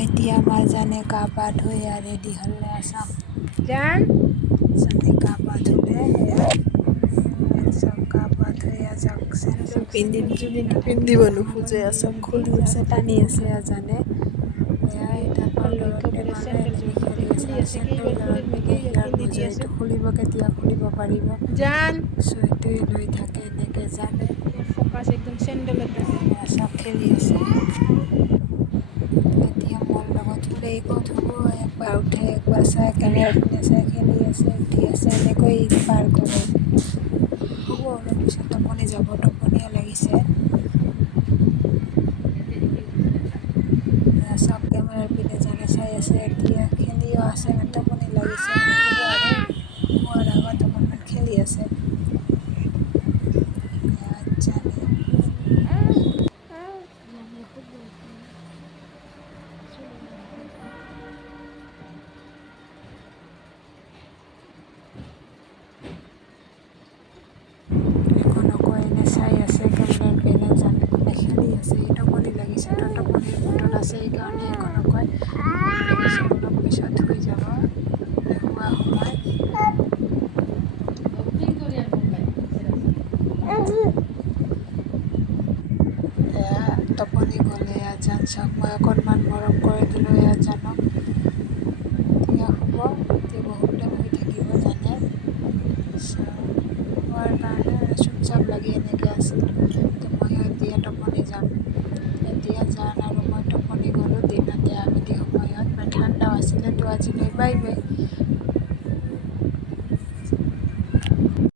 এতিয়া আমাৰ জানে গা পা ধুই ৰেডি হ'লে আছাম জান জানে গা পা ধুলে চব গা পা ধুই যাওক চেণ্ডেল পিন্ধিব নোখোজে চব খুলি আছে টানি আছে জানে খুলি আছে কেইবাৰ দি আছে খুলিব কেতিয়া খুলিব পাৰিব জান চুইটোৱে লৈ থাকে এনেকৈ জানে ফকাছ একদম চেণ্ডেলত চব খেলি আছে এতিয়া মোৰ লগত শুলে ক'ত হ'ব একবাৰ উঠে একবাৰ চাই কেমেৰা পিনে চাই খেলি আছে উঠি আছে এনেকৈ পাৰ কৰে হ'ব অলপ পিছত টোপনি যাব টোপনিয়ে লাগিছে চব কেমেৰাৰ পিনে জানে চাই আছে এতিয়া খেলিও আছে টোপনি লাগিছে শুব আৰু শুৱাৰ আগত অকণমান খেলি আছে জানে একো নকয় এনে চাই আছে কেমেৰাৰ পিনে জানে মানে খেলি আছে টোপনি লাগিছে তো টোপনিৰ ভিতৰত আছে সেইকাৰণে একো নকয় অলপ পিছত শুই যাব শুৱা সময় টোপনি গ'লে জান চাওক মই অকণমান মৰম কৰি দিলোঁ জানক এতিয়া শুব এতিয়া বহুত টাইম শুই থাকিব জানে হোৱাৰ কাৰণে চুপচাপ লাগি এনেকৈ আছিল তো মই এতিয়া টোপনি যাম এতিয়া জান আৰু মই টোপনি গ'লোঁ দিনতে আবেলি সময়ত ঠাণ্ডাও আছিলেতো আজিলৈ বাই বাই